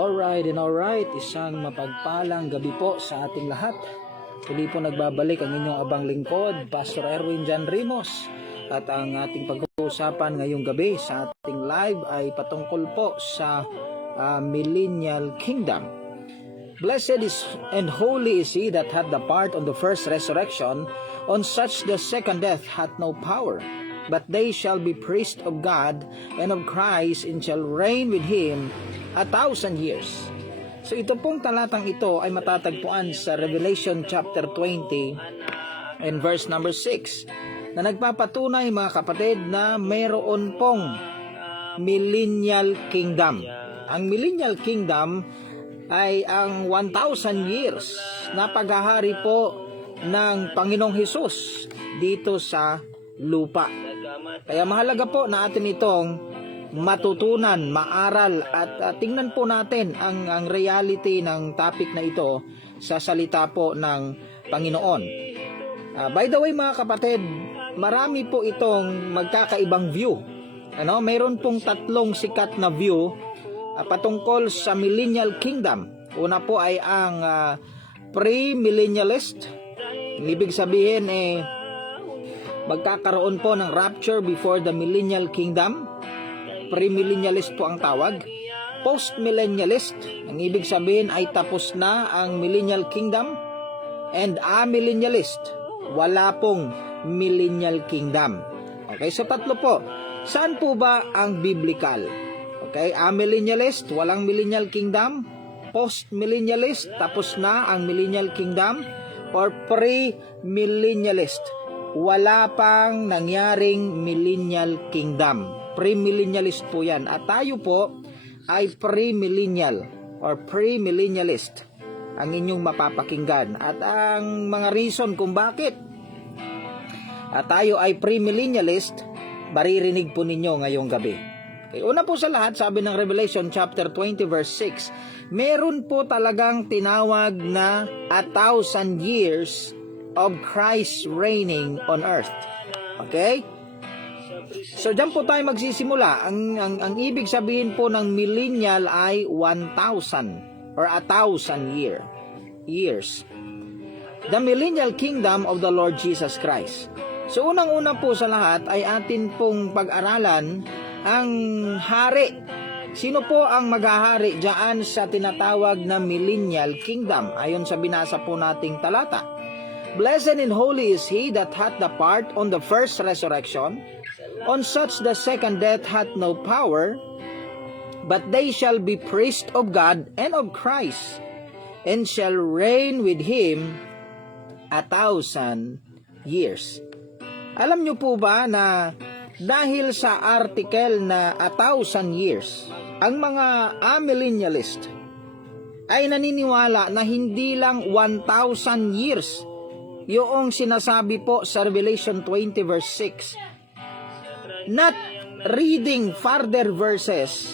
Alright, isang mapagpalang gabi po sa ating lahat. Muli po nagbabalik ang inyong abang lingkod, Pastor Erwin Jan Rimos. At ang ating pag-uusapan ngayong gabi sa ating live ay patungkol po sa Millennial Kingdom. Blessed is and holy is he that hath the part on the first resurrection, on such the second death hath no power. But they shall be priests of God and of Christ, and shall reign with him 1,000 years. So ito pong talatang ito ay matatagpuan sa Revelation chapter 20 and verse number 6, na nagpapatunay mga kapatid na mayroon pong Millennial Kingdom. Ang Millennial Kingdom ay ang 1,000 years na paghahari po ng Panginoong Hesus dito sa lupa. Kaya mahalaga po na atin itong matutunan, maaral at tingnan po natin ang reality ng topic na ito sa salita po ng Panginoon. By the way mga kapatid, marami po itong magkakaibang view. Mayroon pong tatlong sikat na view patungkol sa Millennial Kingdom. Una po ay ang pre-millennialist. Ibig sabihin magkakaroon po ng rapture before the Millennial Kingdom. Pre-millennialist po ang tawag. Post-millennialist, ang ibig sabihin ay tapos na ang Millennial Kingdom. And amillennialist, wala pong Millennial Kingdom. Okay, so tatlo po. Saan po ba ang biblical? Okay, amillennialist, walang Millennial Kingdom. Post-millennialist, tapos na ang Millennial Kingdom. Or pre-millennialist, wala pang nangyaring Millennial Kingdom. Pre-millennialist po yan. At tayo po ay pre-millennial or pre-millennialist ang inyong mapapakinggan. At ang mga reason kung bakit tayo ay pre-millennialist, maririnig po ninyo ngayong gabi. Okay, una po sa lahat, sabi ng Revelation chapter 20 verse 6, meron po talagang tinawag na 1,000 years of Christ reigning on earth. Okay? So diyan po tayo magsisimula. Ang ibig sabihin po ng millennial ay 1,000 or 1,000 years. The millennial kingdom of the Lord Jesus Christ. So unang-una po sa lahat ay atin pong pag-aralan ang hari. Sino po ang maghahari diyan sa tinatawag na millennial kingdom ayon sa binasa po nating talata? Blessed and holy is he that hath the part on the first resurrection, on such the second death hath no power, but they shall be priests of God and of Christ, and shall reign with him 1,000 years. Alam nyo po ba na dahil sa article na 1,000 years, ang mga amillennialist ay naniniwala na hindi lang 1,000 years yung sinasabi po sa Revelation 20 verse 6. Not reading further verses.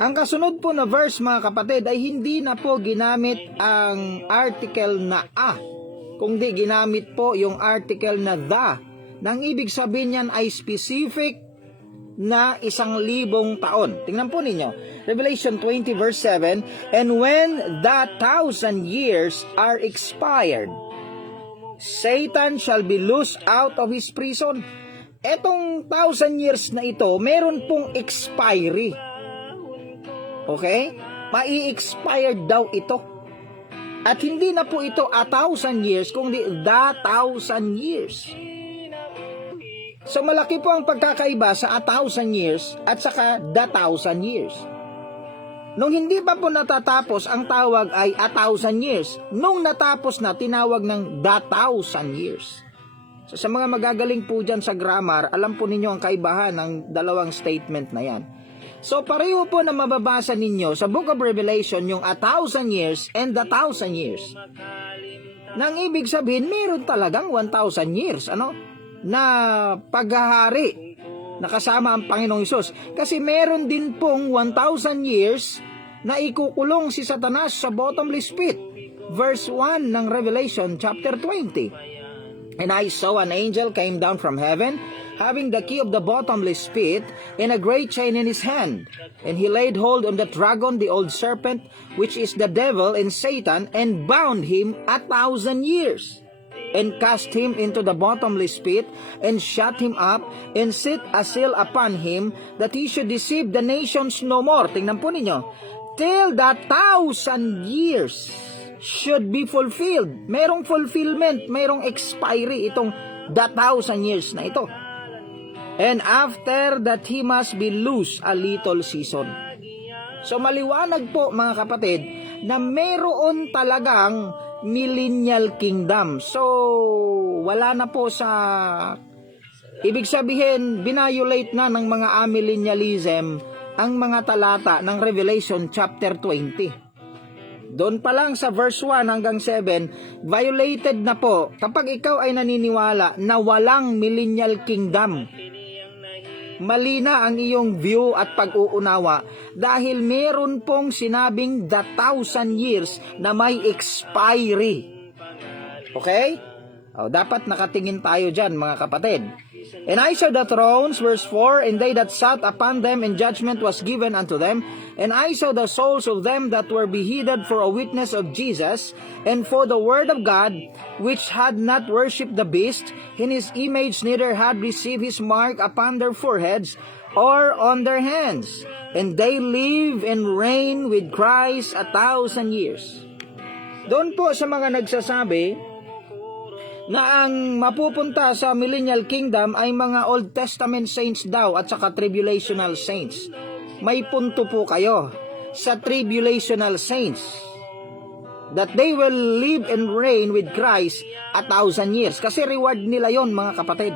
Ang kasunod po na verse mga kapatid ay hindi na po ginamit ang article na a, kundi ginamit po yung article na the. Nang ibig sabihin niyan ay specific na 1,000 taon. Tingnan po ninyo. Revelation 20 verse 7, and when the 1,000 years are expired, Satan shall be loosed out of his prison. Etong 1,000 years na ito, meron pong expiry. Okay? Mai-expired daw ito. At hindi na po ito 1,000 years, kundi the 1,000 years. So malaki po ang pagkakaiba sa 1,000 years at saka the 1,000 years. Nung hindi pa po natatapos, ang tawag ay 1,000 years. Nung natapos na, tinawag ng the 1,000 years. So sa mga magagaling po dyan sa grammar, alam po ninyo ang kaibahan ng dalawang statement na yan. So pareho po na mababasa ninyo sa Book of Revelation yung 1,000 years and the 1,000 years. Nang ibig sabihin, meron talagang 1,000 years, na paghahari nakasama ang Panginoong Hesus. Kasi meron din pong 1,000 years na ikukulong si Satanas sa bottomless pit. Verse 1 ng Revelation chapter 20. And I saw an angel came down from heaven, having the key of the bottomless pit, and a great chain in his hand. And he laid hold on the dragon, the old serpent, which is the devil and Satan, and bound him 1,000 years, and cast him into the bottomless pit, and shut him up, and set a seal upon him, that he should deceive the nations no more. Tingnan po ninyo, till the 1,000 years should be fulfilled. Merong fulfillment, merong expiry itong the 1,000 years na ito. And after that he must be loose a little season. So maliwanag po mga kapatid na meron talagang millennial kingdom. So wala na po sa, ibig sabihin binayolate na ng mga amillennialism ang mga talata ng Revelation chapter 20. Doon pa lang sa verse 1 hanggang 7, violated na po kapag ikaw ay naniniwala na walang millennial kingdom. Mali na ang iyong view at pag-uunawa dahil meron pong sinabing the 1,000 years na may expiry. Okay? Dapat nakatingin tayo dyan mga kapatid. And I saw the thrones, verse 4, and they that sat upon them, and judgment was given unto them. And I saw the souls of them that were beheaded for a witness of Jesus, and for the word of God, which had not worshipped the beast, in his image, neither had received his mark upon their foreheads, or on their hands. And they live and reign with Christ 1,000 years. Doon po sa mga nagsasabi na ang mapupunta sa millennial kingdom ay mga Old Testament saints daw at saka tribulational saints. May punto po kayo sa tribulational saints that they will live and reign with Christ 1,000 years. Kasi reward nila yon mga kapatid.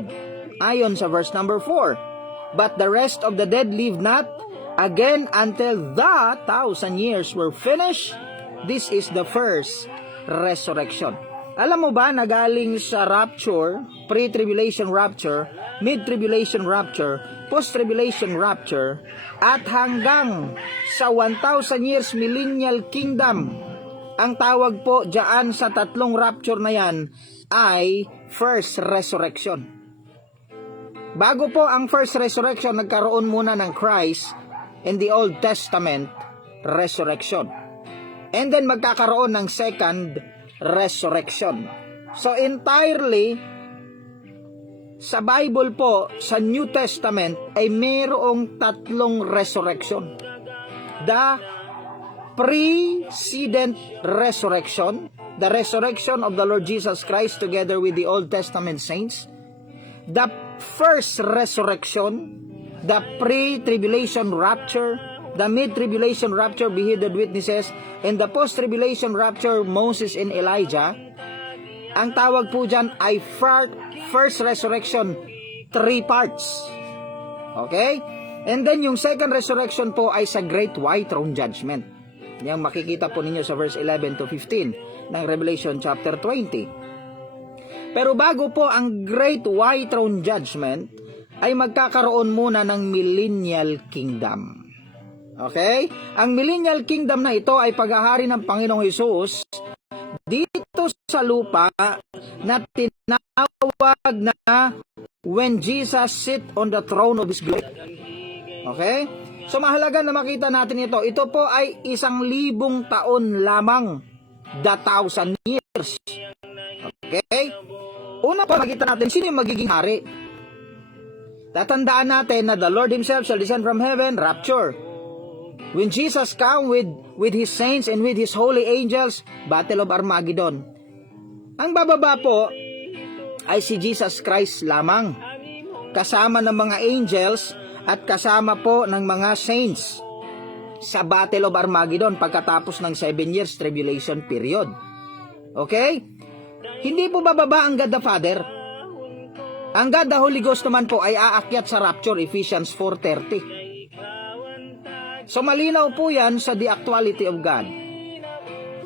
Ayon sa verse number 4. But the rest of the dead live not again until the 1,000 years were finished. This is the first resurrection. Alam mo ba na galing sa rapture, pre-tribulation rapture, mid-tribulation rapture, post-tribulation rapture, at hanggang sa 1,000 years millennial kingdom, ang tawag po dyan sa tatlong rapture na yan ay first resurrection. Bago po ang first resurrection, nagkaroon muna ng Christ in the Old Testament resurrection. And then magkakaroon ng second resurrection. So entirely sa Bible po, sa New Testament ay mayroong tatlong resurrection. The precedent resurrection, the resurrection of the Lord Jesus Christ together with the Old Testament saints. The first resurrection, the pre-tribulation rapture, the mid-tribulation rapture, beheaded witnesses, and the post-tribulation rapture, Moses and Elijah. Ang tawag po dyan ay first resurrection, 3 parts. Okay? And then yung second resurrection po ay sa Great White Throne Judgment. Yang makikita po ninyo sa verse 11 to 15 ng Revelation chapter 20. Pero bago po ang Great White Throne Judgment, ay magkakaroon muna ng Millennial Kingdom. Okay? Ang Millennial Kingdom na ito ay paghahari ng Panginoong Hesus dito sa lupa na tinawag na when Jesus sit on the throne of His glory. Okay? So mahalaga na makita natin ito. Ito po ay 1,000 taon lamang, the 1,000 years. Okay? Una po makita natin sino yung magiging hari. Tatandaan natin na the Lord Himself shall descend from heaven, rapture. When Jesus come with His saints and with His holy angels, Battle of Armageddon. Ang bababa po ay si Jesus Christ lamang, kasama ng mga angels at kasama po ng mga saints sa Battle of Armageddon pagkatapos ng 7 years tribulation period. Okay? Hindi po bababa ang God the Father. Ang God the Holy Ghost naman po ay aakyat sa rapture, Ephesians 4:30. So malinaw po yan sa the actuality of God.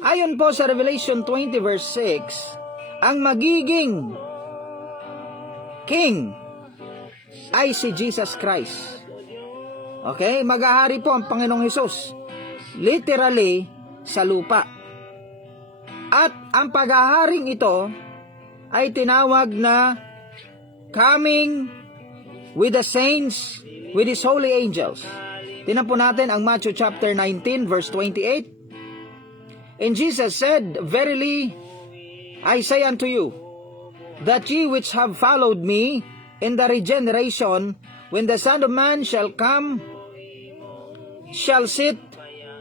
Ayon po sa Revelation 20 verse 6, ang magiging king ay si Jesus Christ. Okay? Maghahari po ang Panginoong Hesus. Literally, sa lupa. At ang paghaharing ito ay tinawag na coming with the saints, with His holy angels. Tingnan po natin ang Matthew chapter 19 verse 28. And Jesus said, Verily, I say unto you, that ye which have followed me in the regeneration, when the Son of Man shall come, shall sit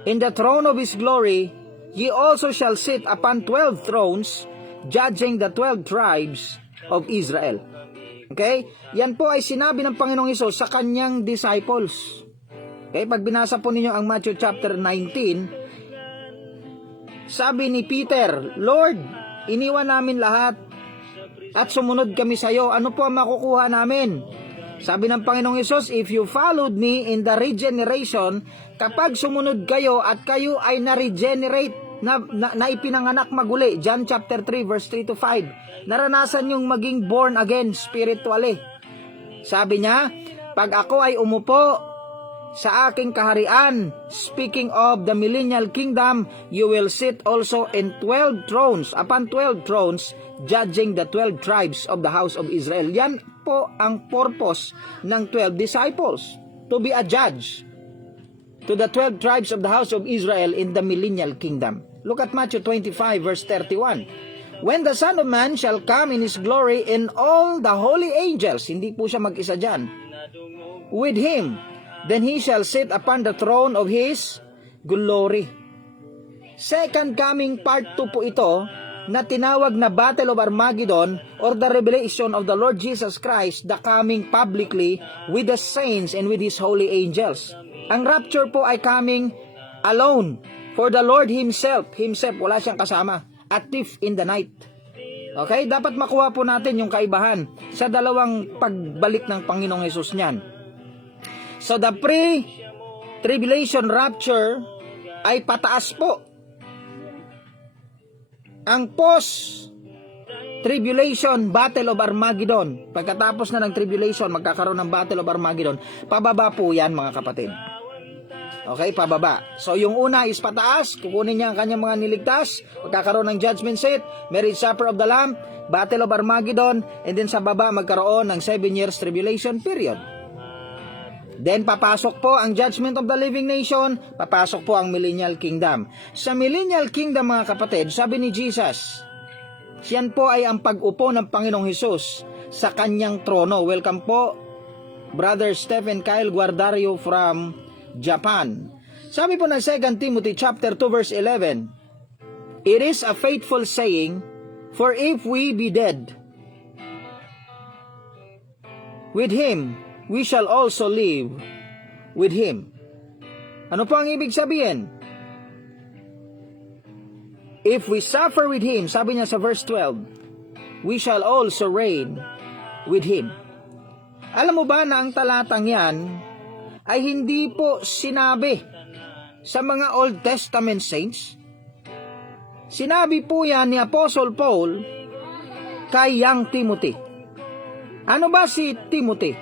in the throne of His glory, ye also shall sit upon 12 thrones, judging the 12 tribes of Israel. Okay? Yan po ay sinabi ng Panginoong Hesus sa kanyang disciples. Okay? Pag binasa po ninyo ang Matthew chapter 19, sabi ni Peter, Lord, iniwan namin lahat at sumunod kami sa iyo. Ano po ang makukuha namin? Sabi ng Panginoong Hesus, if you followed me in the regeneration, kapag sumunod kayo at kayo ay na-regenerate, na ipinanganak maguli, John chapter 3 verse 3 to 5, naranasan yung maging born again spiritually. Sabi niya, pag ako ay umupo sa aking kaharian, speaking of the millennial kingdom, you will sit also in 12 thrones, upon 12 thrones, judging the 12 tribes of the house of Israel. Yan po ang purpose ng 12 disciples, to be a judge to the 12 tribes of the house of Israel in the millennial kingdom. Look at Matthew 25 verse 31. When the Son of Man shall come in His glory in all the holy angels, hindi po siya mag-isa dyan, with Him, then He shall sit upon the throne of His glory. Second coming part 2 po ito, na tinawag na Battle of Armageddon or the revelation of the Lord Jesus Christ, the coming publicly with the saints and with His holy angels. Ang rapture po ay coming alone, for the Lord Himself, wala siyang kasama, a thief in the night. Okay, dapat makuha po natin yung kaibahan sa dalawang pagbalik ng Panginoong Hesus niyan. So the pre-tribulation rapture ay pataas po. Ang post-tribulation Battle of Armageddon, pagkatapos na ng tribulation, magkakaroon ng Battle of Armageddon, pababa po yan mga kapatid. Okay, pababa. So yung una is pataas, kukunin niya ang kanyang mga niligtas, magkakaroon ng judgment seat, marriage supper of the Lamb, Battle of Armageddon, and then sa baba magkaroon ng 7 years tribulation period. Then papasok po ang judgment of the living nation, papasok po ang millennial kingdom. Sa millennial kingdom mga kapatid, sabi ni Jesus, siyan po ay ang pag-upo ng Panginoong Hesus sa kanyang trono. Welcome po, Brother Stephen Kyle Guardario from Japan. Sabi po ng 2 Timothy chapter 2 verse 11, it is a faithful saying, for if we be dead with Him, we shall also live with Him. Ano po ang ibig sabihin? If we suffer with Him, sabi niya sa verse 12, we shall also reign with Him. Alam mo ba na ang talatang yan ay hindi po sinabi sa mga Old Testament saints? Sinabi po yan ni Apostle Paul kay young Timothy. Ano ba si Timothy?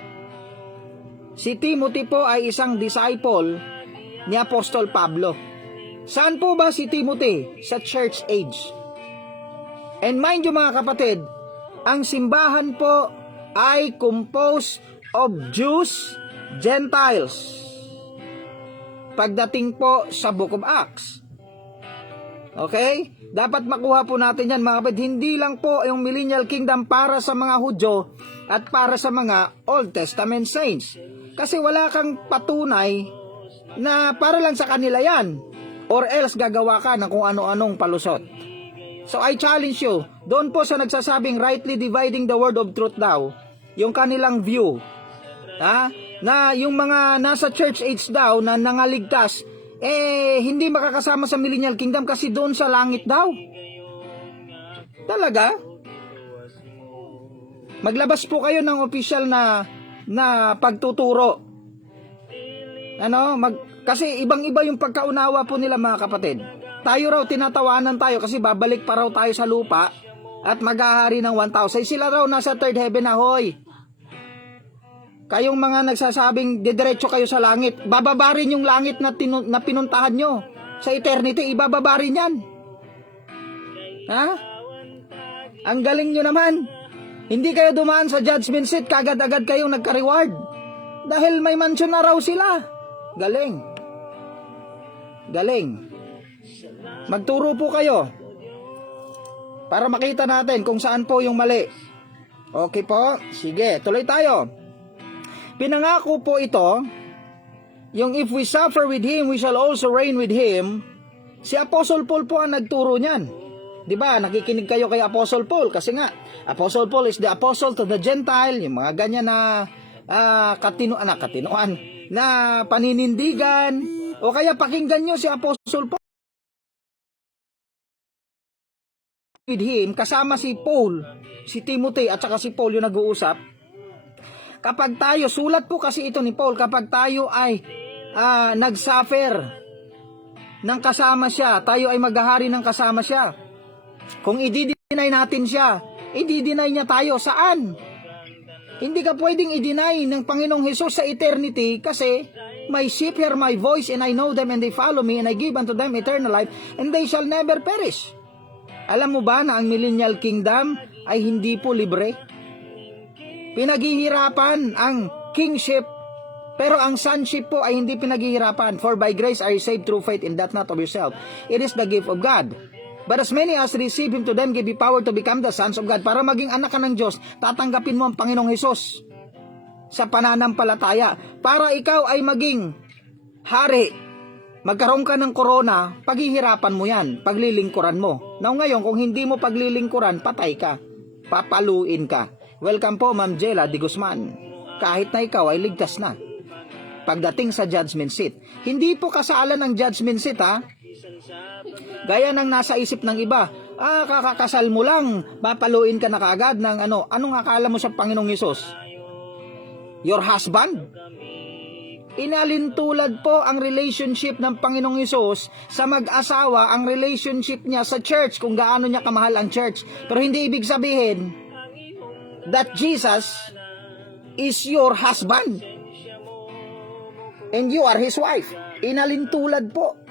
Si Timothy po ay isang disciple ni Apostol Pablo. Saan po ba si Timothy? Sa church age. And mind you mga kapatid, ang simbahan po ay composed of Jews, Gentiles. Pagdating po sa Book of Acts. Okay? Dapat makuha po natin yan mga kapatid. Hindi lang po yung millennial kingdom para sa mga Hudyo at para sa mga Old Testament saints. Kasi wala kang patunay na para lang sa kanila yan. Or else gagawa ka ng kung ano-anong palusot. So I challenge you, doon po sa nagsasabing rightly dividing the word of truth daw, yung kanilang view, na yung mga nasa church age daw na nangaligtas, hindi makakasama sa millennial kingdom kasi doon sa langit daw. Talaga? Maglabas po kayo ng official na pagtuturo. Kasi ibang-iba yung pagkaunawa po nila mga kapatid. Tayo raw tinatawanan tayo kasi babalik pa raw tayo sa lupa at maghahari ng 1,000. Sila raw nasa third heaven na, hoy. Kayong mga nagsasabing didiretso kayo sa langit, bababarin yung langit na pinuntahan nyo. Sa eternity, ibababarin yan. Ang galing nyo naman. Hindi kayo dumaan sa judgment seat, kagad-agad kayong nagka-reward. Dahil may mansion na raw sila. Galing. Galing. Magturo po kayo. Para makita natin kung saan po yung mali. Okay po? Sige, tuloy tayo. Pinangako po ito, yung if we suffer with Him, we shall also reign with Him. Si Apostle Paul po ang nagturo niyan. Diba, nakikinig kayo kay Apostle Paul kasi nga, Apostle Paul is the apostle to the Gentile, yung mga ganyan na katinoan, na paninindigan, o kaya pakinggan nyo si Apostle Paul. With him, kasama si Paul, si Timothy at saka si Paul yung nag-uusap. Kapag tayo, sulat po kasi ito ni Paul, kapag tayo ay nag-suffer ng kasama siya, tayo ay maghahari ng kasama siya. Kung i-deny natin siya, i-deny niya tayo. Saan? Hindi ka pwedeng i-deny ng Panginoong Hesus sa eternity kasi my sheep hear my voice and I know them and they follow me and I give unto them eternal life and they shall never perish. Alam mo ba na ang millennial kingdom ay hindi po libre? Pinaghihirapan ang kingship, pero ang sonship po ay hindi pinaghihirapan. For by grace are you saved through faith, and that not of yourself. It is the gift of God. But as many as receive Him, to them give you power to become the sons of God. Para maging anak ka ng Diyos, tatanggapin mo ang Panginoong Hesus sa pananampalataya. Para ikaw ay maging hari, magkaroon ka ng corona, paghihirapan mo yan, paglilingkuran mo. Now ngayon, kung hindi mo paglilingkuran, patay ka, papaluin ka. Welcome po, Ma'am Jela de Guzman. Kahit na ikaw ay ligtas na. Pagdating sa judgment seat, hindi po kasalan ng judgment seat, ha? Gaya ng nasa isip ng iba, kakakasal mo lang, papaluin ka na kaagad ng anong akala mo sa Panginoong Hesus? Your husband? Inalintulad po ang relationship ng Panginoong Hesus sa mag-asawa, ang relationship niya sa church, kung gaano niya kamahal ang church. Pero hindi ibig sabihin that Jesus is your husband and you are His wife. Inalintulad po.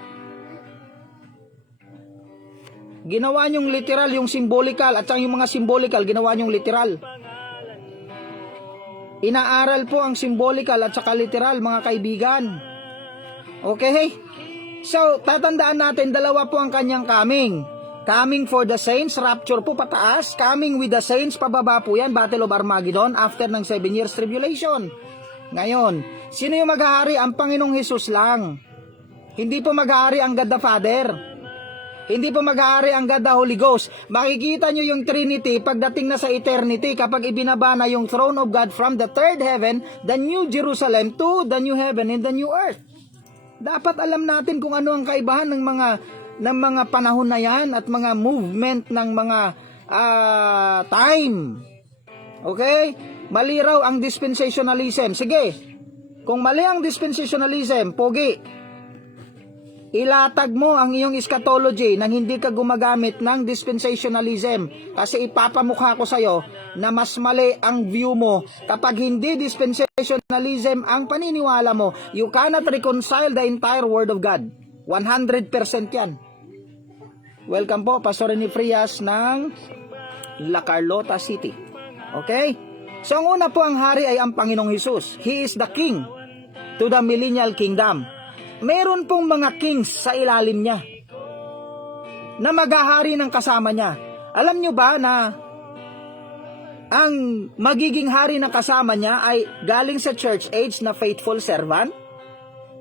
Ginawa niyong literal yung symbolical at yung mga symbolical, ginawa niyong literal. Inaaral po ang symbolical at saka literal, mga kaibigan. Okay? So, tatandaan natin, dalawa po ang kanyang coming. Coming for the saints, rapture po pataas. Coming with the saints, pababa po yan, Battle of Armageddon, after ng 7 years tribulation. Ngayon, sino yung maghahari? Ang Panginoong Hesus lang. Hindi po maghahari ang God the Father. Hindi po mag-aari ang God the Holy Ghost. Makikita nyo yung Trinity pagdating na sa eternity, kapag ibinaba na yung throne of God from the third heaven, the new Jerusalem, to the new heaven and the new earth. Dapat alam natin kung ano ang kaibahan ng mga panahon na yan at mga movement ng mga time. Okay? Mali raw ang dispensationalism. Sige, kung mali ang dispensationalism, pogi, ilatag mo ang iyong eschatology nang hindi ka gumagamit ng dispensationalism, kasi ipapamukha ko sa iyo na mas mali ang view mo kapag hindi dispensationalism ang paniniwala mo. You cannot reconcile the entire Word of God. 100% yan. Welcome po, Pastor Rene Frias ng La Carlota City. Okay? So ang una po, ang hari ay ang Panginoong Hesus. He is the King to the millennial kingdom. Meron pong mga kings sa ilalim niya na maghahari ng kasama niya. Alam nyo ba na ang magiging hari ng kasama niya ay galing sa church age na faithful servant,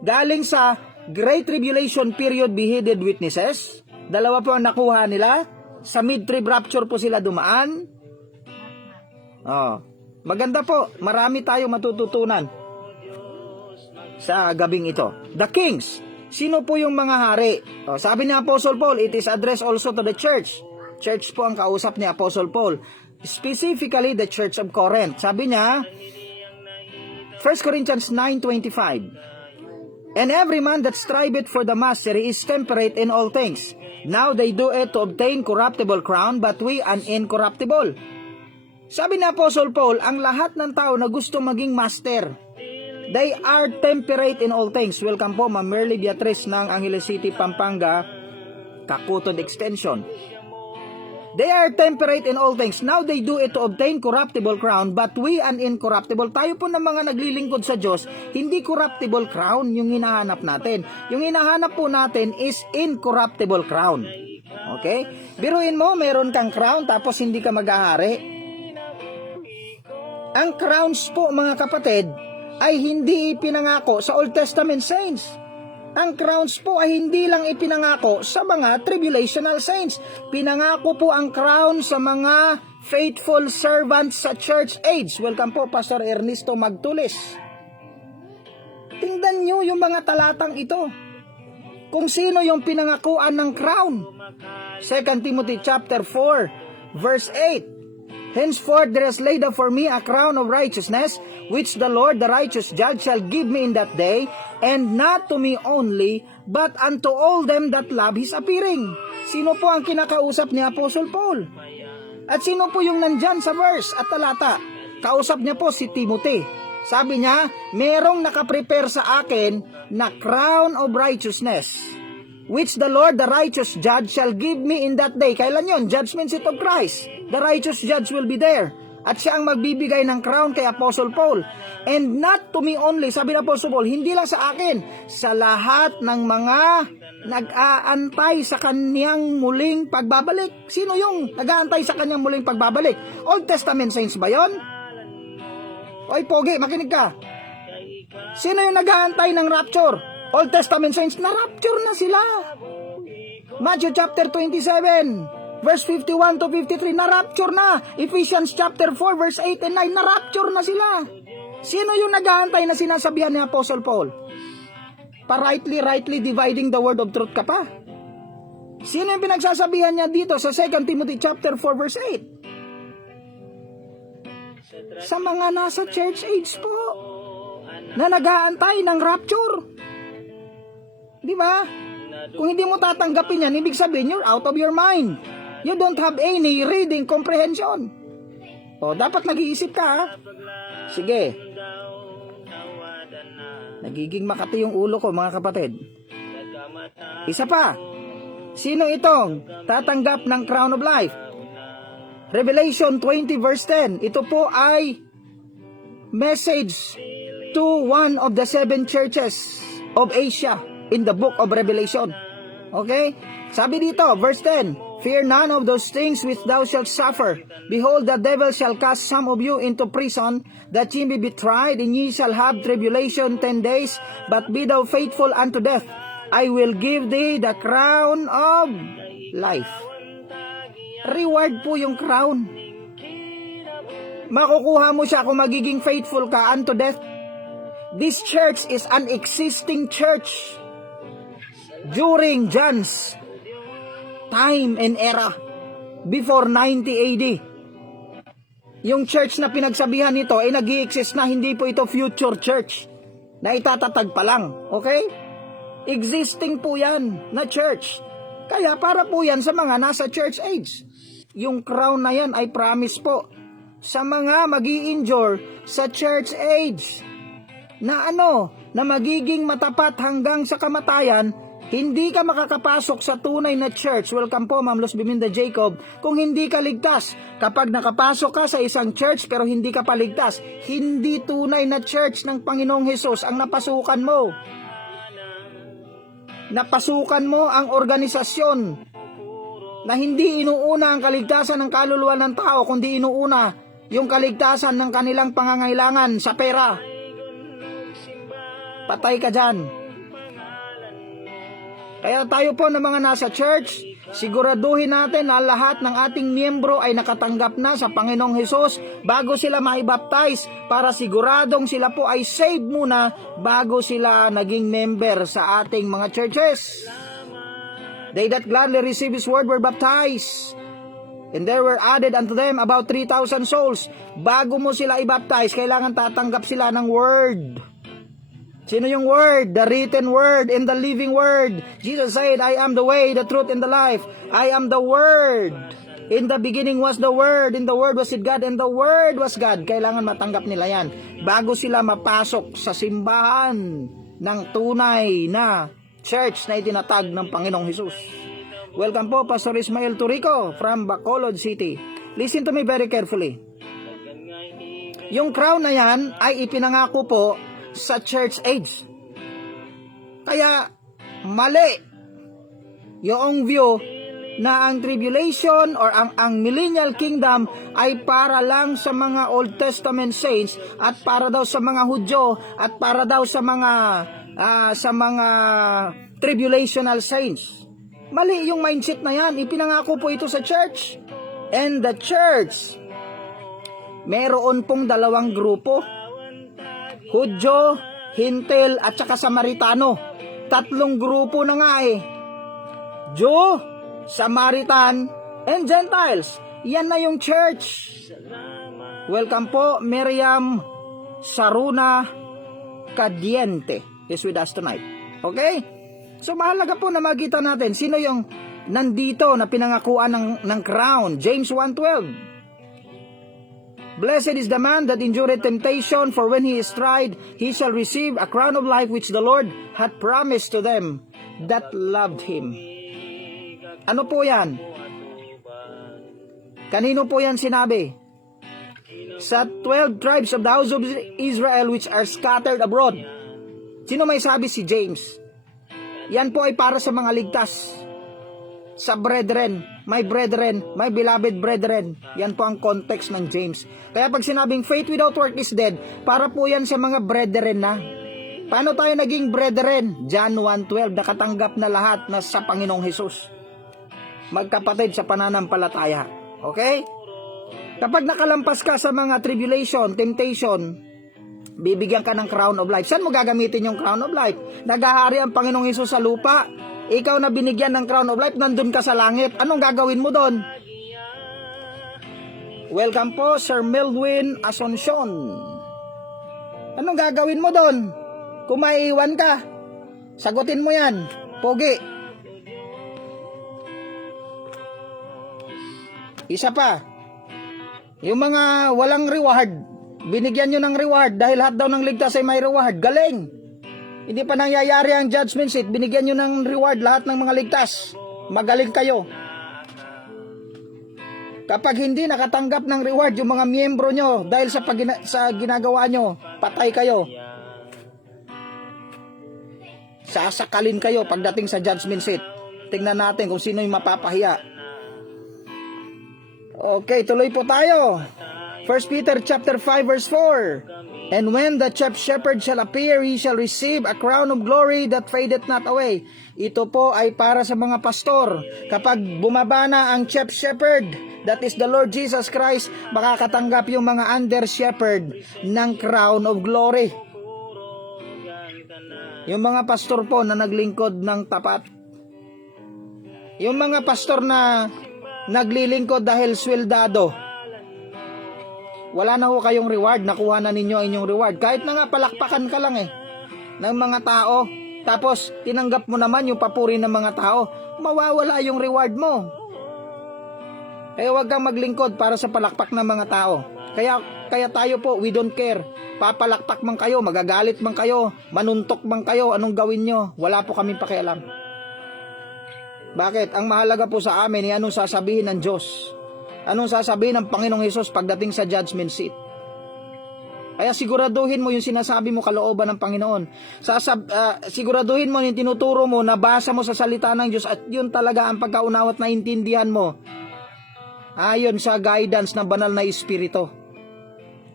galing sa Great Tribulation period beheaded witnesses, dalawa po ang nakuha nila, sa mid-trib rapture po sila dumaan. Maganda po, marami tayong matututunan sa gabing ito. The kings, sino po yung mga hari? Sabi ni Apostle Paul, it is addressed also to the church. Church po ang kausap ni Apostle Paul, specifically the church of Corinth. Sabi niya, 1 Corinthians 9:25, and every man that striveth for the mastery is temperate in all things. Now they do it to obtain corruptible crown, but we an incorruptible. Sabi ni Apostle Paul, ang lahat ng tao na gusto maging master, they are temperate in all things. Welcome po, Ma'am Merly Beatriz ng Angeles City, Pampanga, Kakuton Extension. They are temperate in all things. Now they do it to obtain corruptible crown, but we an incorruptible. Tayo po ng mga naglilingkod sa Diyos, hindi corruptible crown yung hinahanap natin. Yung hinahanap po natin is incorruptible crown. Okay? Biruin mo, meron kang crown tapos hindi ka mag-ahari. Ang crowns po, mga kapatid, ay hindi ipinangako sa Old Testament saints. Ang crowns po ay hindi lang ipinangako sa mga tribulational saints. Pinangako po ang crown sa mga faithful servants sa church age. Welcome po, Pastor Ernesto Magtulis. Tingnan nyo yung mga talatang ito. Kung sino yung pinangakuan ng crown. 2 Timothy chapter 4, verse 8. Henceforth there is laid up for me a crown of righteousness, which the Lord the righteous judge shall give me in that day, and not to me only, but unto all them that love his appearing. Sino po ang kinakausap ni Apostle Paul? At sino po yung nandyan sa verse at talata? Kausap niya po si Timothy. Sabi niya, merong nakaprepare sa akin na crown of righteousness, which the Lord the righteous judge shall give me in that day. Kailan yon? Judgment seat of Christ. The righteous judge will be there. At siya ang magbibigay ng crown kay Apostle Paul. And not to me only, sabi ng Apostle Paul, hindi lang sa akin, sa lahat ng mga nag-aantay sa kanyang muling pagbabalik. Sino yung nag-aantay sa kanyang muling pagbabalik? Old Testament saints ba yon? Oy, pogi, makinig ka. Sino yung nag-aantay ng rapture? Old Testament saints, na-rapture na sila. Matthew chapter 27, verse 51 to 53, na-rapture na. Ephesians chapter 4, verse 8 and 9, na-rapture na sila. Sino yung nag-aantay na sinasabihan ni Apostle Paul? Rightly dividing the word of truth ka pa. Sino yung pinagsasabihan niya dito sa 2 Timothy chapter 4, verse 8? Sa mga nasa church age po, na nag-aantay ng rapture. Di ba? Kung hindi mo tatanggapin yan, ibig sabihin, you're out of your mind. You don't have any reading comprehension. O, dapat nag-iisip ka, ha? Sige. Nagiging makati yung ulo ko, mga kapatid. Isa pa. Sino itong tatanggap ng crown of life? Revelation 20 verse 10. Ito po ay message to one of the 7 churches of Asia in the book of Revelation. Okay? Sabi dito, verse 10, fear none of those things which thou shalt suffer. Behold, the devil shall cast some of you into prison, that ye may be tried, and ye shall have tribulation 10 days. But be thou faithful unto death. I will give thee the crown of life. Reward po yung crown. Makukuha mo siya kung magiging faithful ka unto death. This church is an existing church during John's time and era before 90 AD. Yung church na pinagsabihan nito ay nag-i-exist na, hindi po ito future church na itatatag pa lang. Okay? Existing po yan na church. Kaya para po yan sa mga nasa church age. Yung crown na yan ay promise po sa mga magi-endure sa church age na na magiging matapat hanggang sa kamatayan. Hindi ka makakapasok sa tunay na church. Welcome po, Ma'am Luz Biminda Jacob. Kung hindi ka ligtas, kapag nakapasok ka sa isang church pero hindi ka paligtas, hindi tunay na church ng Panginoong Hesus ang napasukan mo. Napasukan mo ang organisasyon na hindi inuuna ang kaligtasan ng kaluluwa ng tao, kundi inuuna yung kaligtasan ng kanilang pangangailangan sa pera. Patay ka dyan. Kaya tayo po ng mga nasa church, siguraduhin natin na lahat ng ating miyembro ay nakatanggap na sa Panginoong Hesus bago sila maibaptize, para siguradong sila po ay saved muna bago sila naging member sa ating mga churches. They that gladly receive His word were baptized, and there were added unto them about 3,000 souls. Bago mo sila i-baptize, kailangan tatanggap sila ng word. Sino yung word? The written word and the living word. Jesus said, I am the way, the truth, and the life. I am the word. In the beginning was the word, and the word was with God, and the word was God. Kailangan matanggap nila yan bago sila mapasok sa simbahan ng tunay na church na itinatag ng Panginoong Hesus. Welcome po, Pastor Ismael Turico from Bacolod City. Listen to me very carefully. Yung crown na yan ay ipinangako po sa church age. Kaya mali yung view na ang tribulation or ang millennial kingdom ay para lang sa mga Old Testament saints at para daw sa mga Hudyo at para daw sa mga tribulational saints. Mali yung mindset na yan. Ipinangako po ito sa church. And the church, meron pong dalawang grupo. Hudyo, Hintil, at saka Samaritano. Tatlong grupo na nga eh. Jew, Samaritan, and Gentiles. Yan na yung church. Welcome po, Miriam Saruna Cadiente is with us tonight. Okay? So mahalaga po na makita natin sino yung nandito na pinangakuan ng crown. James 1:12. Blessed is the man that endureth temptation, for when he is tried, he shall receive a crown of life which the Lord hath promised to them that loved him. Ano po yan? Kanino po yan sinabi? Sa 12 tribes of the house of Israel which are scattered abroad. Sino may sabi? Si James. Yan po ay para sa mga ligtas. Sa brethren, my beloved brethren. Yan po ang context ng James. Kaya pag sinabing faith without work is dead, para po yan sa mga brethren na. Paano tayo naging brethren? John 1:12, nakatanggap na lahat na sa Panginoong Hesus. Magkapatid sa pananampalataya. Okay? Kapag nakalampas ka sa mga tribulation, temptation, bibigyan ka ng crown of life. Saan mo gagamitin yung crown of life? Naghahari ang Panginoong Hesus sa lupa. Ikaw na binigyan ng crown of life, nandun ka sa langit. Anong gagawin mo doon? Welcome po, Sir Melwin Asuncion. Anong gagawin mo doon? Kung maiiwan ka, sagutin mo yan. Pogi. Isa pa, yung mga walang reward, binigyan nyo ng reward dahil lahat daw ng ligtas ay may reward. Galing! Hindi pa nangyayari ang judgment seat. Binigyan nyo ng reward lahat ng mga ligtas. Magaling kayo. Kapag hindi nakatanggap ng reward yung mga miyembro nyo dahil sa ginagawa nyo, patay kayo. Sasakalin kayo pagdating sa judgment seat. Tingnan natin kung sino yung mapapahiya. Okay, tuloy po tayo. 1 Peter chapter 5 verse 4. And when the chief shepherd shall appear, he shall receive a crown of glory that fadeth not away. Ito po ay para sa mga pastor. Kapag bumaba na ang chief shepherd, that is the Lord Jesus Christ, makakatanggap yung mga under shepherd ng crown of glory. Yung mga pastor po na naglingkod ng tapat. Yung mga pastor na naglilingkod dahil sweldado. Wala na ho kayong reward, nakuha na ninyo inyong reward. Kahit na nga palakpakan ka lang ng mga tao, tapos tinanggap mo naman yung papuri ng mga tao, mawawala yung reward mo. Kaya huwag kang maglingkod para sa palakpak ng mga tao. Kaya tayo po, we don't care. Papalakpak man kayo, magagalit man kayo, manuntok man kayo, anong gawin nyo, wala po kaming pakialam. Bakit? Ang mahalaga po sa amin ay anong sasabihin ng Diyos. Anong sasabihin ng Panginoong Hesus pagdating sa judgment seat? Kaya siguraduhin mo yung sinasabi mo kalooban ng Panginoon. Siguraduhin mo yung tinuturo mo, nabasa mo sa salita ng Diyos at yun talaga ang pagkaunawa at naintindihan mo. Ayon sa guidance ng banal na Espiritu.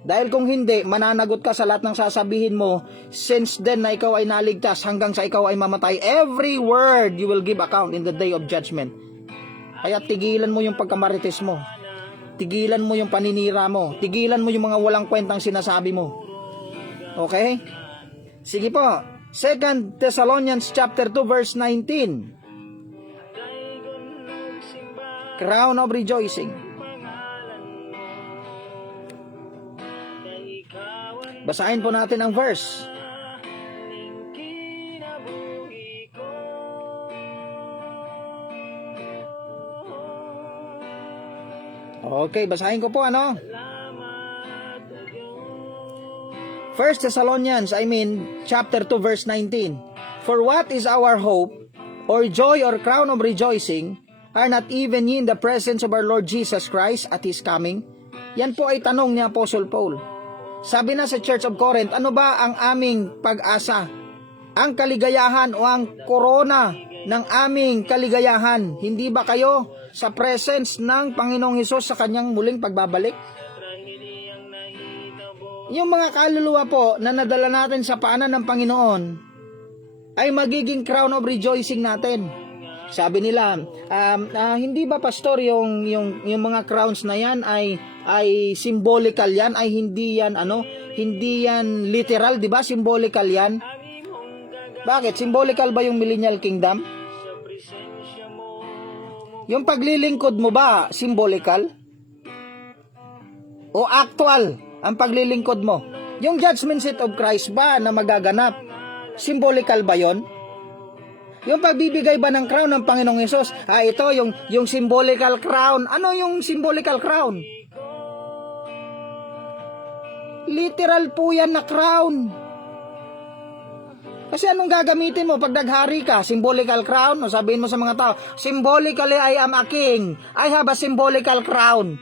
Dahil kung hindi, mananagot ka sa lahat ng sasabihin mo since then na ikaw ay naligtas hanggang sa ikaw ay mamatay. Every word you will give account in the day of judgment. Kaya tigilan mo yung pagkamarites mo. Tigilan mo yung paninira mo. Tigilan mo yung mga walang kwentang sinasabi mo. Okay? Sige po. 2 Thessalonians chapter 2 verse 19. Crown of rejoicing. Basahin po natin ang verse. Okay, basahin ko po First Thessalonians, chapter 2 verse 19. For what is our hope or joy or crown of rejoicing, are not even ye in the presence of our Lord Jesus Christ at His coming? Yan po ay tanong ni Apostle Paul. Sabi na sa Church of Corinth, ano ba ang aming pag-asa? Ang kaligayahan o ang korona ng aming kaligayahan? Hindi ba kayo sa presence ng Panginoong Hesus sa kanyang muling pagbabalik? Yung mga kaluluwa po na nadala natin sa paanan ng Panginoon ay magiging crown of rejoicing natin. Sabi nila, hindi ba pastor yung mga crowns na yan ay symbolical yan, ay hindi yan literal, di ba? Symbolical yan. Bakit? Symbolical ba yung millennial kingdom? Yung paglilingkod mo ba symbolical? O actual ang paglilingkod mo? Yung judgment seat of Christ ba na magaganap, symbolical ba yon? Yung pagbibigay ba ng crown ng Panginoong Hesus, ito yung symbolical crown. Ano yung symbolical crown? Literal po yan na crown. Kasi anong gagamitin mo pag naghari ka? Symbolical crown? O sabihin mo sa mga tao, symbolically I am a king. I have a symbolical crown.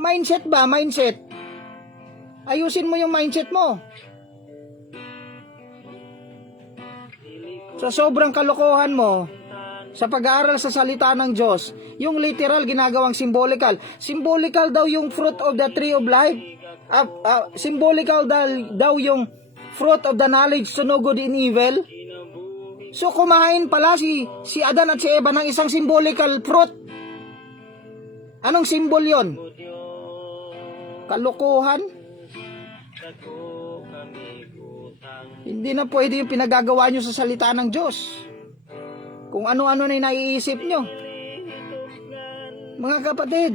Mindset ba? Mindset. Ayusin mo yung mindset mo. Sa sobrang kalokohan mo, sa pag-aaral sa salita ng Diyos, yung literal ginagawang symbolical. Symbolical daw yung fruit of the tree of life. Symbolical daw yung fruit of the knowledge to know good and evil. So kumain pala si Adan at si Eva ng isang symbolical fruit. Anong symbol yon? Kalokohan? Hindi na pwede yung pinagagawa nyo sa salita ng Diyos. Kung ano-ano na naiisip nyo. Mga kapatid,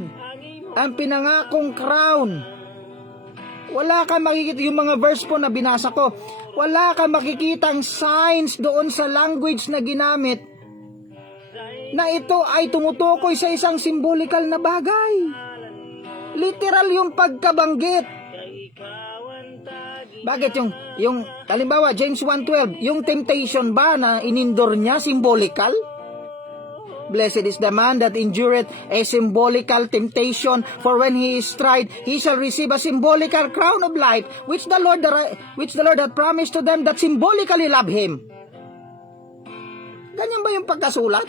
ang pinangakong crown, wala ka makikita, yung mga verse po na binasa ko, wala ka makikitang signs doon sa language na ginamit na ito ay tumutukoy sa isang symbolical na bagay. Literal yung pagkabanggit. Bakit yung halimbawa James 1:12, yung temptation ba na inindor niya symbolical? Blessed is the man that endureth a symbolical temptation, for when he is tried, he shall receive a symbolical crown of life, which the Lord hath promised to them that symbolically love Him. Ganyan ba yung pagkasulat?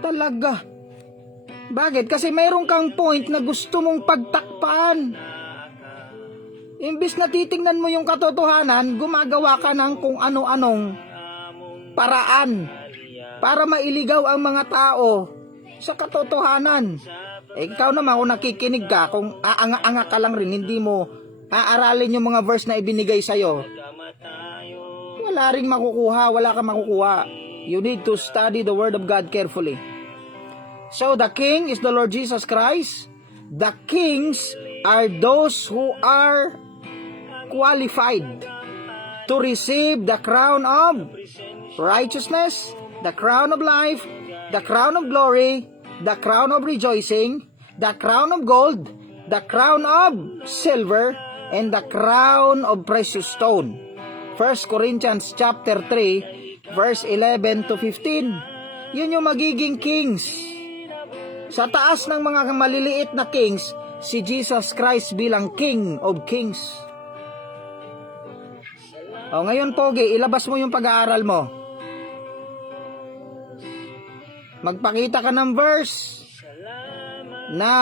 Talaga. Bakit? Kasi mayroon kang point na gusto mong pagtakpan. Imbis na titingnan mo yung katotohanan, gumagawa ka ng kung ano-anong paraan para mailigaw ang mga tao sa katotohanan. Ikaw naman kung nakikinig ka, kung aanga-anga ka lang rin, hindi mo aaralin yung mga verse na ibinigay sa'yo, wala rin makukuha, wala kang makukuha. You need to study the Word of God carefully. So the King is the Lord Jesus Christ. The kings are those who are qualified to receive the crown of righteousness, the crown of life, the crown of glory, the crown of rejoicing, the crown of gold, the crown of silver, and the crown of precious stone. 1 Corinthians chapter 3 verse 11 to 15. Yun yung magiging kings. Sa taas ng mga maliliit na kings, si Jesus Christ bilang King of Kings. O ngayon, Pogi, ilabas mo yung pag-aaral mo. Magpakita ka ng verse na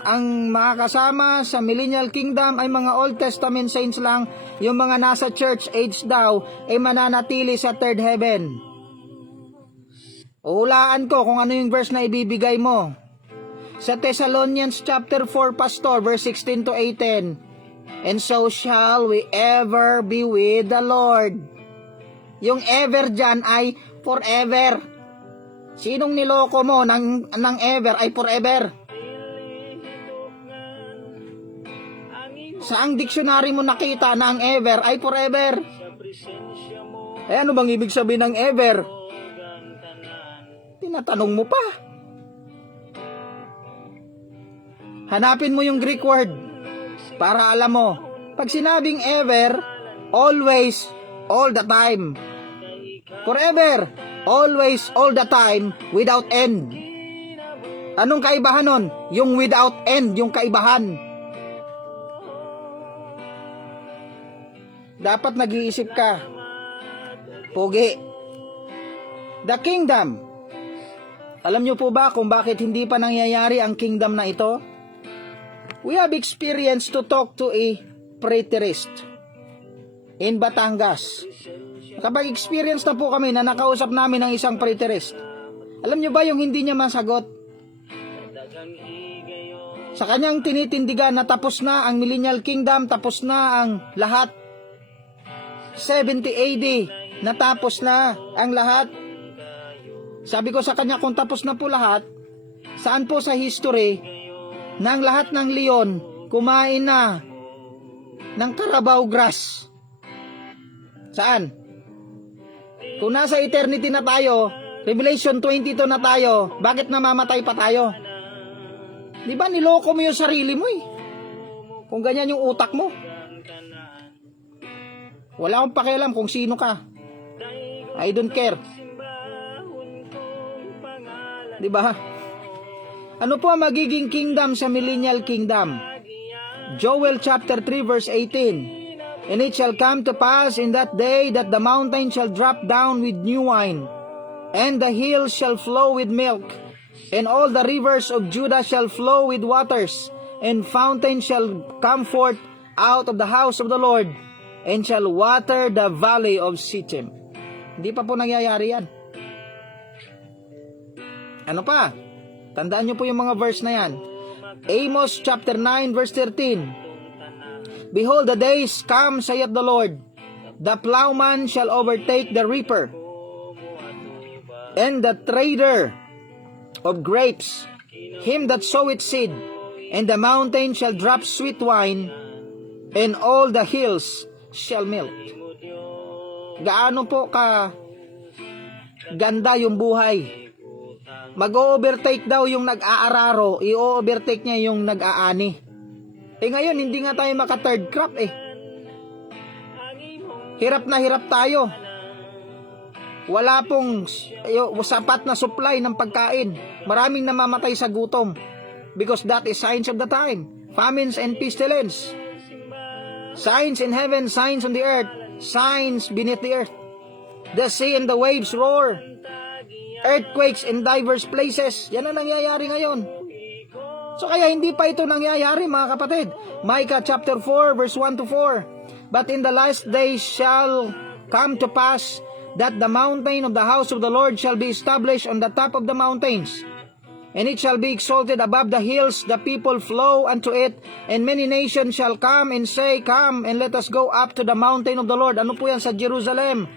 ang makakasama sa Millennial Kingdom ay mga Old Testament saints lang, yung mga nasa church age daw ay mananatili sa third heaven. Uhulaan ko kung ano yung verse na ibibigay mo. Sa Thessalonians chapter 4, Pastor, verse 16 to 18. And so shall we ever be with the Lord. Yung ever dyan ay forever. Sinong niloko mo ng ever ay forever? Saang dictionary mo nakita na ang ever ay forever? Eh ano bang ibig sabihin ng ever? Tinatanong mo pa. Hanapin mo yung Greek word para alam mo. Pag sinabing ever, always, all the time. Forever, always, all the time, without end. Anong kaibahan nun? Yung without end, yung kaibahan. Dapat nag-iisip ka. Pogi. The kingdom. Alam niyo po ba kung bakit hindi pa nangyayari ang kingdom na ito? We have experience to talk to a preterist in Batangas. Kapag-experience na po kami na nakausap namin ng isang preterist. Alam niyo ba yung hindi niya masagot? Sa kanyang tinitindigan na tapos na ang millennial kingdom, tapos na ang lahat. 70 AD, natapos na ang lahat. Sabi ko sa kanya, kung tapos na po lahat, saan po sa history ng lahat ng leon kumain na ng Carabao grass? Saan? Kung nasa eternity na tayo, Revelation 22 na tayo, bakit namamatay pa tayo? Di ba niloko mo yung sarili mo eh? Kung ganyan yung utak mo. Wala akong pakialam kung sino ka. I don't care. Di ba? Ano po ang magiging kingdom sa millennial kingdom? Joel chapter 3 verse 18. And it shall come to pass in that day that the mountain shall drop down with new wine, and the hills shall flow with milk, and all the rivers of Judah shall flow with waters, and fountains shall come forth out of the house of the Lord, and shall water the valley of Shittim. Hindi pa po nangyayari yan. Ano pa? Tandaan nyo po yung mga verse na yan. Amos chapter 9 verse 13. Behold, the days come, saith the Lord, the plowman shall overtake the reaper, and the trader of grapes, him that soweth seed, and the mountain shall drop sweet wine, and all the hills shall melt. Gaano po ka ganda yung buhay? Mag-overtake daw yung nag-aararo, i-overtake niya yung nag-aani. Ngayon, hindi nga tayo maka-third crop eh. Hirap na hirap tayo. Wala pong sapat na supply ng pagkain. Maraming namamatay sa gutom. Because that is signs of the time. Famines and pestilence. Signs in heaven, signs on the earth, signs beneath the earth. The sea and the waves roar. Earthquakes in diverse places. Yan ang nangyayari ngayon. So kaya hindi pa ito nangyayari mga kapatid. Micah chapter 4 verse 1 to 4. But in the last days shall come to pass that the mountain of the house of the Lord shall be established on the top of the mountains. And it shall be exalted above the hills, the people flow unto it, and many nations shall come and say, Come, and let us go up to the mountain of the Lord. Ano po yan sa Jerusalem?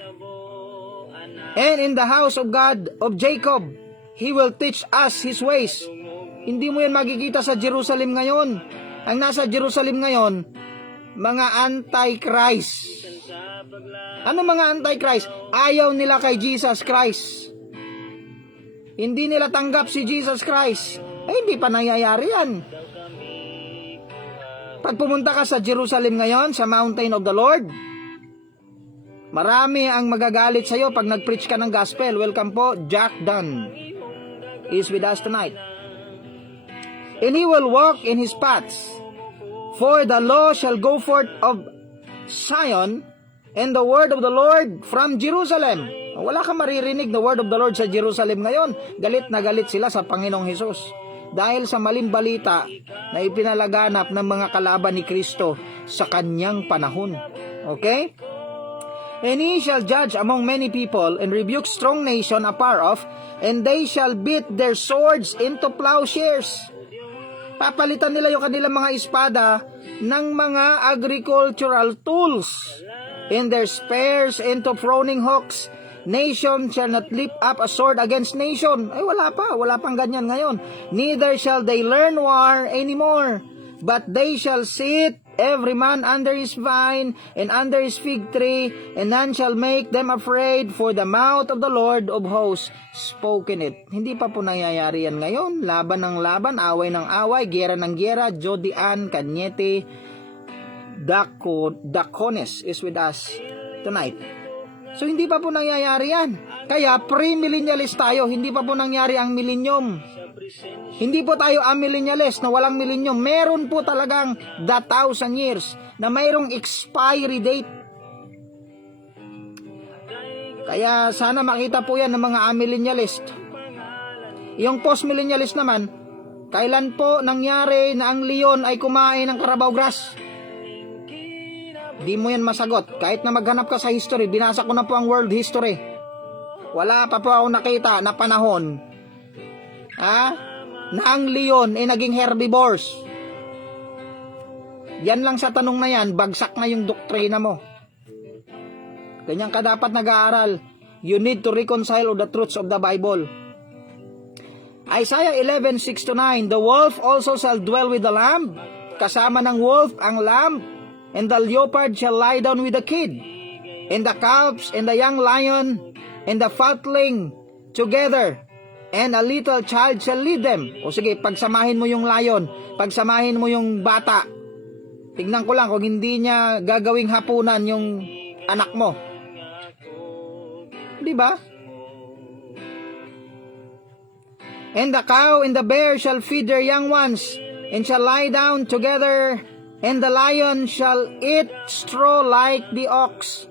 And in the house of God of Jacob, He will teach us His ways. Hindi mo yan makikita sa Jerusalem ngayon. Ang nasa Jerusalem ngayon, mga anti-Christ. Ano mga anti-Christ? Ayaw nila kay Jesus Christ. Hindi nila tanggap si Jesus Christ. Hindi pa nangyayari yan. Pag pumunta ka sa Jerusalem ngayon, sa mountain of the Lord, marami ang magagalit sa iyo pag nag-preach ka ng gospel. Welcome po, Jack Dunn is with us tonight. And he will walk in his paths. For the law shall go forth of Zion, and the word of the Lord from Jerusalem. Wala kang maririnig na word of the Lord sa Jerusalem ngayon. Galit na galit sila sa Panginoong Hesus. Dahil sa maling balita na ipinalaganap ng mga kalaban ni Kristo sa kanyang panahon. Okay? And he shall judge among many people, and rebuke strong nation afar off, and they shall beat their swords into plowshares. Papalitan nila yung kanilang mga espada ng mga agricultural tools, and their spears into pruning hooks. Nation shall not lift up a sword against nation. Ay wala pang ganyan ngayon. Neither shall they learn war anymore, but they shall sit every man under his vine and under his fig tree, and none shall make them afraid, for the mouth of the Lord of hosts spoken it. Hindi pa po nangyayari yan ngayon. Laban ng laban, away ng away, gera ng gera. Jodian Cañete Dacones is with us tonight. So hindi pa po nangyayari yan. Kaya pre-millennialist tayo, hindi pa po nangyari ang millennium. Hindi po tayo amillennialist na walang millennium. Meron po talagang the 1,000 years na mayroong expiry date. Kaya sana makita po yan ng mga amillennialist. Yung post-millennialist naman, kailan po nangyari na ang leon ay kumain ng Carabao grass? Di mo yan masagot. Kahit na maghanap ka sa history, binasa ko na po ang world history. Wala pa po ako nakita na panahon na ang leon ay naging herbivores. Yan lang sa tanong na yan, bagsak na yung doktrina mo. Ganyan ka dapat nag-aaral. You need to reconcile the truths of the Bible. Isaiah 11:6-9, the wolf also shall dwell with the lamb. Kasama ng wolf ang lamb, and the leopard shall lie down with the kid, and the calves and the young lion and the fatling together, and a little child shall lead them. O sige, pagsamahin mo yung lion, pagsamahin mo yung bata. Tignan ko lang kung hindi niya gagawing hapunan yung anak mo. Di ba? And the cow and the bear shall feed their young ones, and shall lie down together, and the lion shall eat straw like the ox.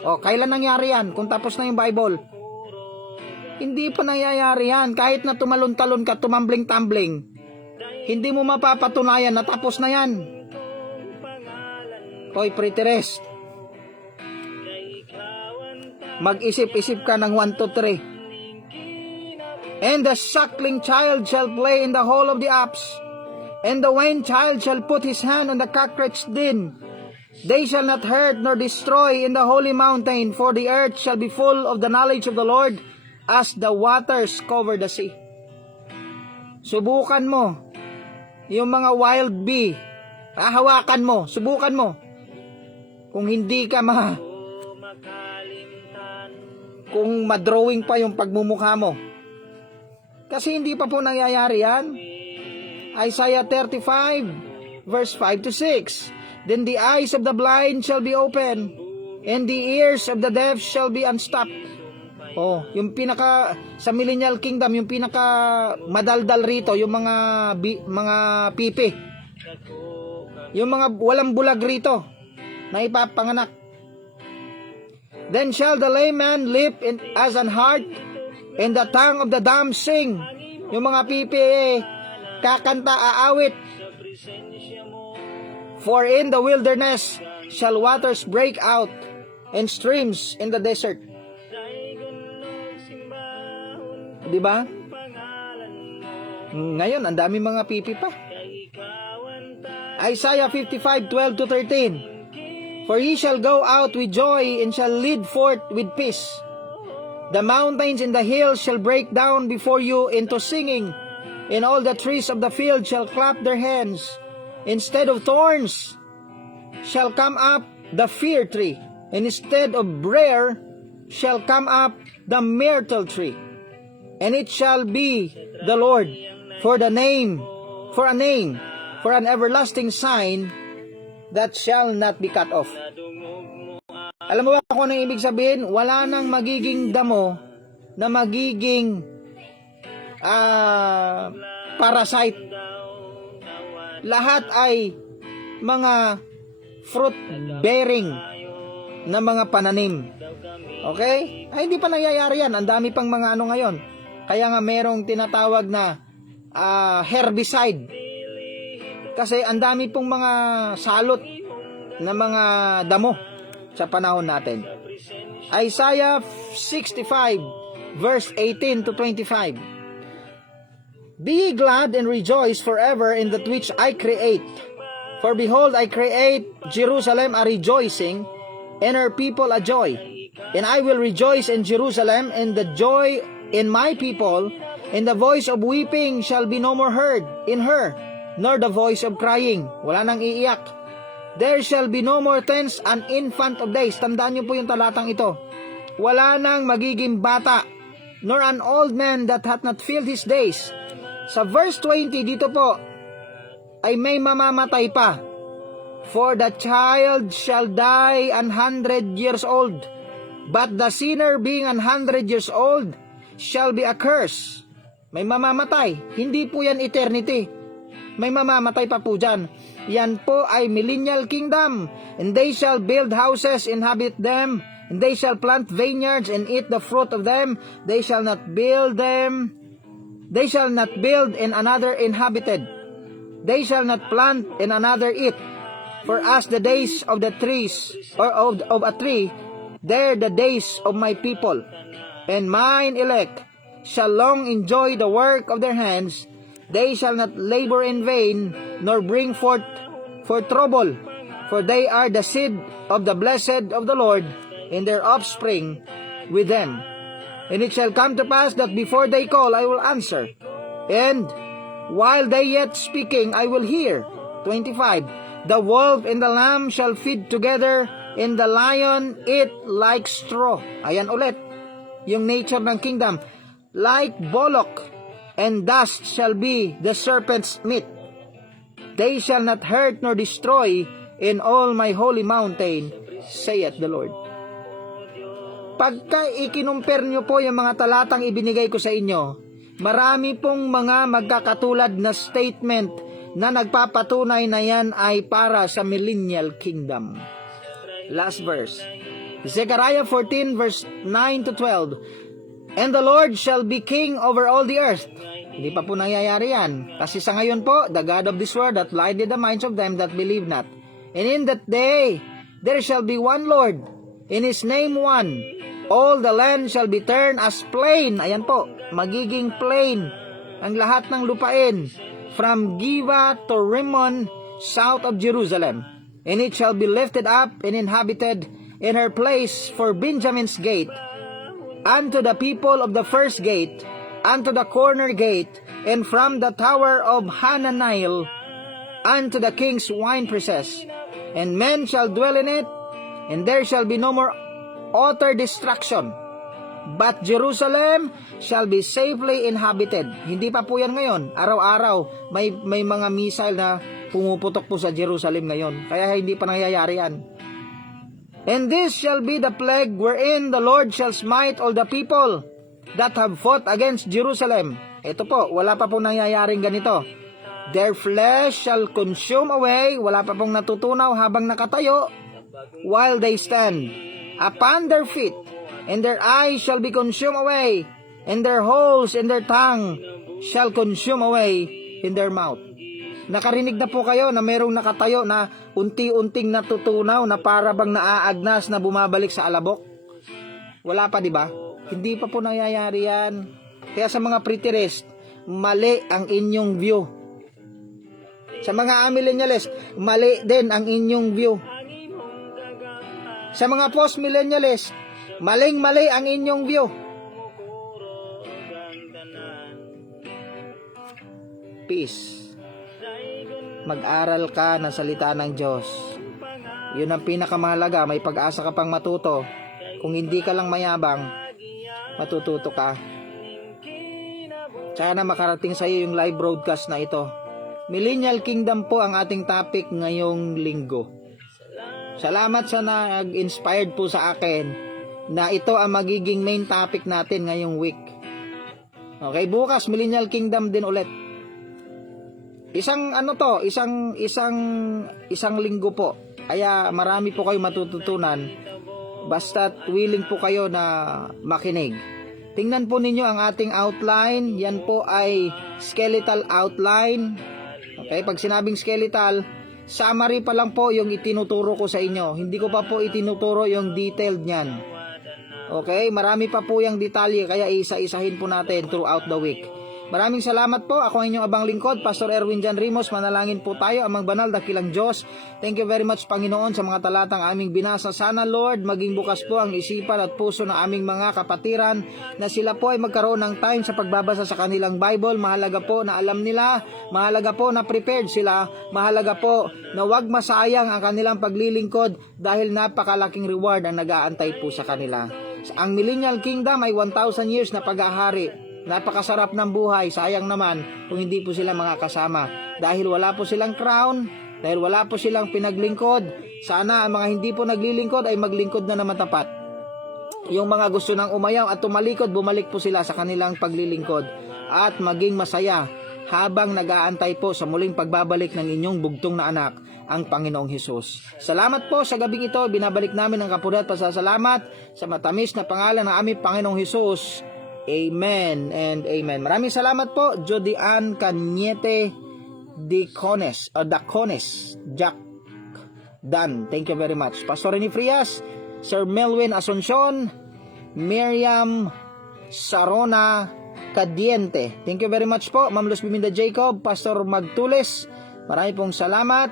O, kailan nangyari yan? Kung tapos na yung Bible. Hindi pa nangyayari yan. Kahit na tumalon-talon ka, tumambling-tambling, hindi mo mapapatunayan na tapos na yan. Hoy, preterist. Mag-isip-isip ka ng 1 to 3. And the suckling child shall play in the hole of the ox, and the weaned child shall put his hand on the cockroach den. They shall not hurt nor destroy in the holy mountain, for the earth shall be full of the knowledge of the Lord, as the waters cover the sea. Subukan mo yung mga wild bee. Hahawakan mo, subukan mo. Kung hindi ka kung madrawing pa yung pagmumukha mo. Kasi hindi pa po nangyayari yan. Isaiah 35 verse 5-6. Then the eyes of the blind shall be open, and the ears of the deaf shall be unstopped. Oh, yung pinaka sa millennial kingdom, yung pinaka madaldal rito, yung mga pipi. Yung mga walang bulag rito na ipapanganak. Then shall the layman leap as an hart, and the tongue of the dumb sing. Yung mga pipi kakanta, aawit. For in the wilderness shall waters break out, and streams in the desert. Diba? Ngayon, ang dami mga pipi pa. Isaiah 55:12-13. For ye shall go out with joy, and shall lead forth with peace. The mountains and the hills shall break down before you into singing, and all the trees of the field shall clap their hands. Instead of thorns shall come up the fir tree, and instead of briar shall come up the myrtle tree. And it shall be the Lord for a name, for an everlasting sign that shall not be cut off. Alam mo ba kung ano ibig sabihin? Wala nang magiging damo na magiging parasite. Lahat ay mga fruit-bearing na mga pananim. Okay? Ay, hindi pa nangyayari yan. Ang dami pang mga ano ngayon. Kaya nga merong tinatawag na herbicide. Kasi ang dami pong mga salot na mga damo sa panahon natin. Isaiah 65 verse 18-25. Be glad and rejoice forever in that which I create. For behold, I create Jerusalem a rejoicing, and her people a joy. And I will rejoice in Jerusalem, and the joy in my people, and the voice of weeping shall be no more heard in her, nor the voice of crying. Wala nang iiyak. There shall be no more tents an infant of days. Tandaan niyo po yung talatang ito. Wala nang magiging bata, nor an old man that hath not filled his days. Sa verse 20 dito po, ay may mamamatay pa. For the child shall die 100 years old. But the sinner being 100 years old shall be accursed. May mamamatay. Hindi po yan eternity. May mamamatay pa po dyan. Yan po ay millennial kingdom. And they shall build houses, inhabit them. And they shall plant vineyards and eat the fruit of them. They shall not build them. They shall not build and another inhabited. They shall not plant and another eat. For as the days of the trees, or of a tree, they're the days of my people. And mine elect shall long enjoy the work of their hands. They shall not labor in vain, nor bring forth for trouble. For they are the seed of the blessed of the Lord, and their offspring with them. And it shall come to pass that before they call, I will answer. And while they yet speaking, I will hear. 25. The wolf and the lamb shall feed together, and the lion eat like straw. Ayan ulit, yung nature ng kingdom. Like bullock, and dust shall be the serpent's meat. They shall not hurt nor destroy in all my holy mountain, saith the Lord. Pagka ikinumpir nyo po yung mga talatang ibinigay ko sa inyo, marami pong mga magkakatulad na statement na nagpapatunay na yan ay para sa millennial kingdom. Last verse. Zechariah 14 verse 9 to 12. And the Lord shall be king over all the earth. Hindi pa po nangyayari yan. Kasi sa ngayon po, the God of this world that blinded the minds of them that believe not. And in that day, there shall be one Lord, in His name one. All the land shall be turned as plain. Ayan po, magiging plain ang lahat ng lupain. From Giva to Rimmon, south of Jerusalem. And it shall be lifted up and inhabited in her place for Benjamin's gate. Unto the people of the first gate, unto the corner gate, and from the tower of Hananiel, unto the king's winepresses. And men shall dwell in it, and there shall be no more utter destruction. But Jerusalem shall be safely inhabited. Hindi pa po yan ngayon. Araw-araw, may mga missile na pumuputok po sa Jerusalem ngayon. Kaya hindi pa nangyayari yan. And this shall be the plague wherein the Lord shall smite all the people that have fought against Jerusalem. Ito po, wala pa pong nangyayaring ganito. Their flesh shall consume away. Wala pa pong natutunaw habang nakatayo. While they stand upon their feet. And their eyes shall be consumed away. And their holes in their tongue shall consume away in their mouth. Nakarinig na po kayo na merong nakatayo na unti-unting natutunaw na para bang naaagnas na bumabalik sa alabok? Wala pa, di ba? Hindi pa po nangyayari yan. Kaya sa mga preterist, mali ang inyong view. Sa mga amillennialist, mali din ang inyong view. Sa mga post-millennialist, maling-mali ang inyong view. Peace. Mag-aral ka ng salita ng Diyos. Yun ang pinakamahalaga. May pag-asa ka pang matuto. Kung hindi ka lang mayabang, matututo ka. Sana makarating sa iyo yung live broadcast na ito. Millennial Kingdom po ang ating topic ngayong linggo. Salamat sa nag-inspired po sa akin na ito ang magiging main topic natin ngayong week. Okay, bukas Millennial Kingdom din ulit. Isang linggo po. Kaya marami po kayo matututunan. Basta't willing po kayo na makinig. Tingnan po ninyo ang ating outline. Yan po ay skeletal outline. Okay, pag sinabing skeletal, summary pa lang po yung itinuturo ko sa inyo. Hindi ko pa po itinuturo yung detailed niyan. Okay, marami pa po yung detalye kaya isa-isahin po natin throughout the week. Maraming salamat po. Ako ang inyong abang lingkod, Pastor Erwin Jan Rimos. Manalangin po tayo, amang banal, dakilang Diyos. Thank you very much, Panginoon, sa mga talatang aming binasa. Sana, Lord, maging bukas po ang isipan at puso ng aming mga kapatiran na sila po ay magkaroon ng time sa pagbabasa sa kanilang Bible. Mahalaga po na alam nila, mahalaga po na prepared sila, mahalaga po na wag masayang ang kanilang paglilingkod dahil napakalaking reward ang nag-aantay po sa kanila. Ang Millennial Kingdom ay 1,000 years na pag-ahari. Napakasarap ng buhay, sayang naman kung hindi po sila mga kasama. Dahil wala po silang crown, dahil wala po silang pinaglingkod, sana ang mga hindi po naglilingkod ay maglingkod na naman tapat. Yung mga gusto nang umayaw at tumalikod, bumalik po sila sa kanilang paglilingkod at maging masaya habang nag-aantay po sa muling pagbabalik ng inyong bugtong na anak, ang Panginoong Hesus. Salamat po sa gabing ito. Binabalik namin ang kapunan at pasasalamat sa matamis na pangalan ng aming Panginoong Hesus. Amen and amen. Maraming salamat po, Jody Ann Cañete Dacones, Jack Dan. Thank you very much. Pastor Rene Frias, Sir Melwin Asuncion, Miriam Sarona Cadiente. Thank you very much po. Ma'am Luz Biminda Jacob, Pastor Magtules, marami pong salamat.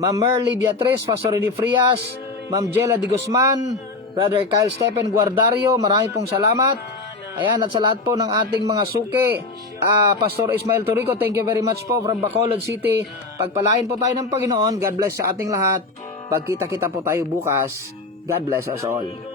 Ma'am Merly Beatriz, Pastor Rene Frias, Ma'am Jela Di Guzman, Brother Kyle Stephen Guardario, marami pong salamat. Ayan, at sa lahat po ng ating mga suki, Pastor Ismael Turico, thank you very much po from Bacolod City. Pagpalain po tayo ng Panginoon. God bless sa ating lahat. Pagkita-kita po tayo bukas. God bless us all.